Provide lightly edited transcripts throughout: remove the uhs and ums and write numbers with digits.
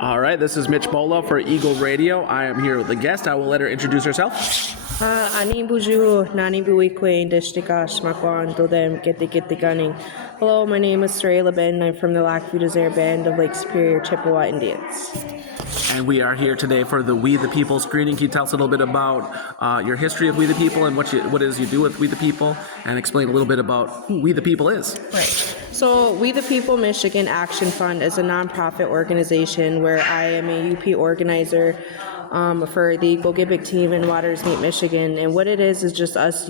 All right, this is Mitch Bolo for Eagle Radio. I am here with a guest. I will let her introduce herself. Ani buju nani buikwe deshtikas makwan dodem geti. Hello, my name is Seraya LaBine. I'm from the Lac View Desert Band of Lake Superior Chippewa Indians. And we are here today for the We the People screening. Can you tell us a little bit about your history of We the People and what it is you do with We the People, and explain a little bit about who We the People is? Right. So We the People Michigan Action Fund is a nonprofit organization where I am a UP organizer for the Gogebic team in Waters Meet Michigan. And what it is just us,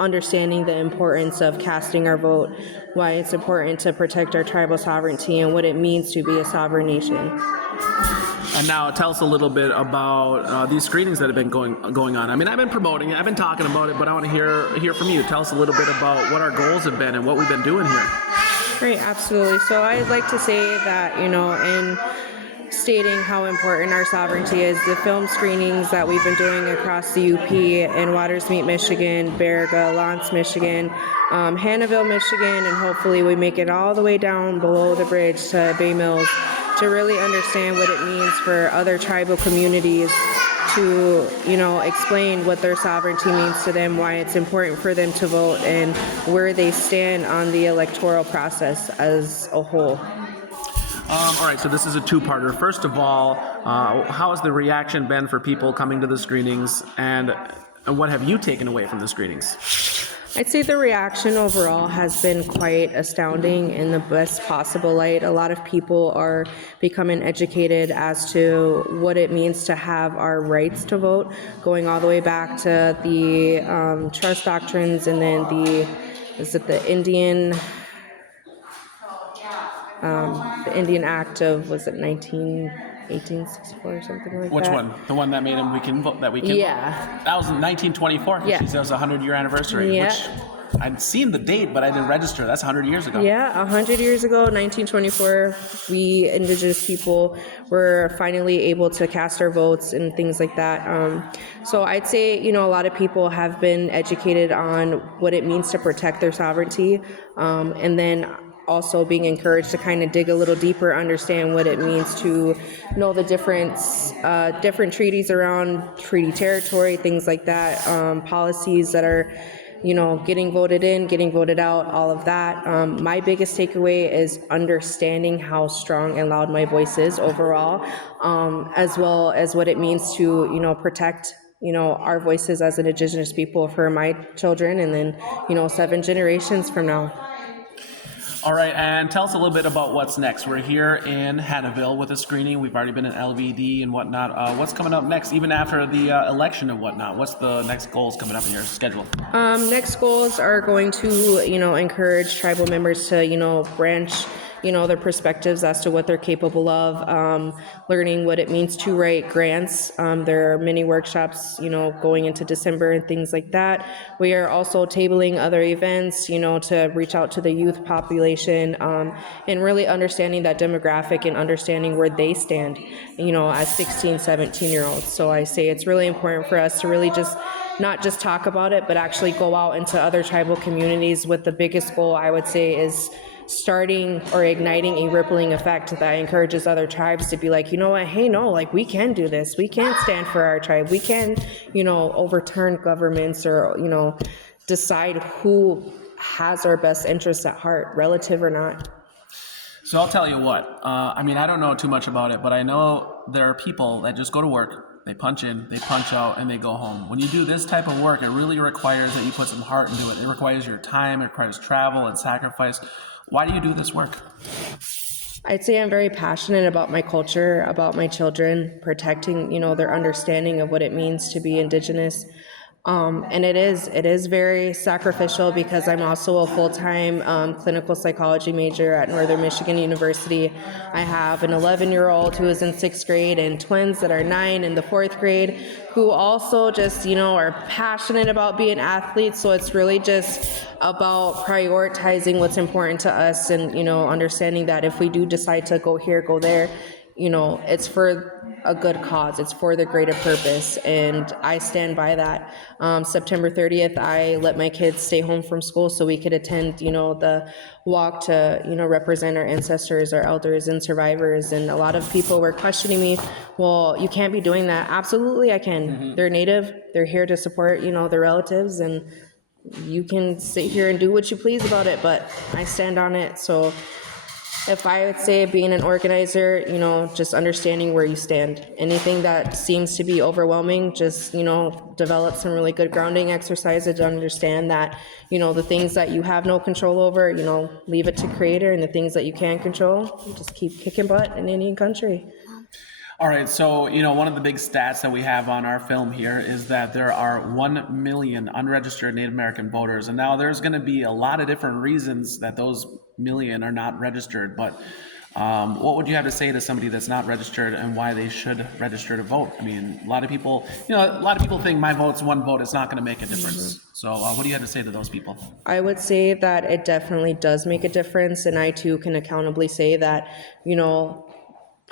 understanding the importance of casting our vote, why it's important to protect our tribal sovereignty, and what it means to be a sovereign nation. And now tell us a little bit about these screenings that have been going on. I mean, I've been promoting it, I've been talking about it, but I want to hear from you. Tell us a little bit about what our goals have been and what we've been doing here. Right, absolutely. So I'd like to say that, in stating how important our sovereignty is, the film screenings that we've been doing across the UP in Waters Meet Michigan, Baraga, Lance, Michigan, Hannahville, Michigan, and hopefully we make it all the way down below the bridge to Bay Mills to really understand what it means for other tribal communities to, explain what their sovereignty means to them, why it's important for them to vote, and where they stand on the electoral process as a whole. All right, so this is a two-parter. First of all, how has the reaction been for people coming to the screenings, and what have you taken away from the screenings? I'd say the reaction overall has been quite astounding in the best possible light. A lot of people are becoming educated as to what it means to have our rights to vote, going all the way back to the trust doctrines, and then the Indian Act of, was it 1864 or something like Which that? one? The one that made we can vote? Yeah. That was in 1924. Yeah. That was a 100-year anniversary. Yeah. Which I'd seen the date, but I didn't register. That's 100 years ago. Yeah, 100 years ago, 1924, we Indigenous people were finally able to cast our votes and things like that. So I'd say, a lot of people have been educated on what it means to protect their sovereignty, and then also being encouraged to kind of dig a little deeper, understand what it means to know the different treaties around treaty territory, things like that, policies that are, getting voted in, getting voted out, all of that. My biggest takeaway is understanding how strong and loud my voice is overall, as well as what it means to, protect our voices as an Indigenous people for my children, and then, 7 generations from now. All right, and tell us a little bit about what's next. We're here in Hannahville with a screening. We've already been in LVD and whatnot. What's coming up next, even after the election and whatnot? What's the next goals coming up in your schedule? Next goals are going to, encourage tribal members to, branch, their perspectives as to what they're capable of, learning what it means to write grants. There are many workshops, going into December and things like that. We are also tabling other events, to reach out to the youth population, and really understanding that demographic and understanding where they stand, as 16, 17-year-olds. So I say it's really important for us to really not just talk about it, but actually go out into other tribal communities with the biggest goal, I would say, is starting or igniting a rippling effect that encourages other tribes to be like, hey, no, we can do this. We can stand for our tribe. We can, overturn governments or, decide who has our best interests at heart, relative or not. So I'll tell you what. I don't know too much about it, but I know there are people that just go to work, they punch in, they punch out, and they go home. When you do this type of work, it really requires that you put some heart into it. It requires your time, it requires travel and sacrifice. Why do you do this work? I'd say I'm very passionate about my culture, about my children, protecting, their understanding of what it means to be Indigenous. And it is very sacrificial because I'm also a full-time clinical psychology major at Northern Michigan University. I have an 11-year-old who is in 6th grade and twins that are 9 in the 4th grade who also just, are passionate about being athletes. So it's really just about prioritizing what's important to us and, understanding that if we do decide to go here, go there, it's for a good cause. It's for the greater purpose, and I stand by that. September 30th, I let my kids stay home from school so we could attend, the walk to, represent our ancestors, our elders, and survivors. And a lot of people were questioning me, well, you can't be doing that. Absolutely, I can. They're Native. They're here to support, their relatives, and you can sit here and do what you please about it, but I stand on it. So if I would say being an organizer, just understanding where you stand. Anything that seems to be overwhelming, just, develop some really good grounding exercises to understand that, the things that you have no control over, leave it to Creator, and the things that you can control, just keep kicking butt in Indian country. All right, so, one of the big stats that we have on our film here is that there are 1 million unregistered Native American voters. And now there's going to be a lot of different reasons that those million are not registered. But what would you have to say to somebody that's not registered and why they should register to vote? I mean, a lot of people think my vote's one vote. It's not going to make a difference. So what do you have to say to those people? I would say that it definitely does make a difference. And I, too, can accountably say that,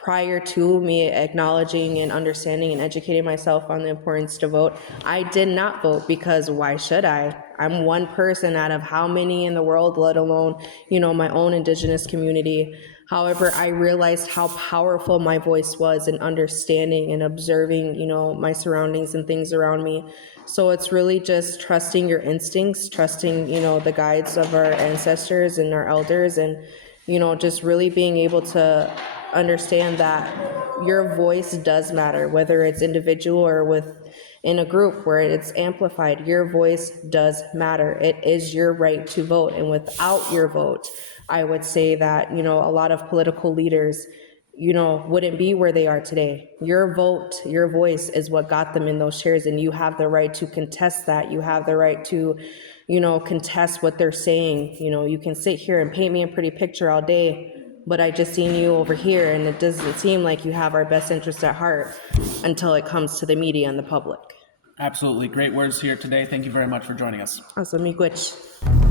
prior to me acknowledging and understanding and educating myself on the importance to vote, I did not vote because why should I? I'm one person out of how many in the world, let alone, my own Indigenous community. However, I realized how powerful my voice was in understanding and observing, my surroundings and things around me. So it's really just trusting your instincts, trusting, the guides of our ancestors and our elders, and, just really being able to understand that your voice does matter, whether it's individual or in a group where it's amplified. Your voice does matter. It is your right to vote. And without your vote, I would say that, a lot of political leaders, wouldn't be where they are today. Your vote, your voice is what got them in those chairs, and you have the right to contest that. You have the right to, contest what they're saying. You can sit here and paint me a pretty picture all day, but I just seen you over here, and it doesn't seem like you have our best interest at heart until it comes to the media and the public. Absolutely. Great words here today. Thank you very much for joining us. Awesome. Miigwech.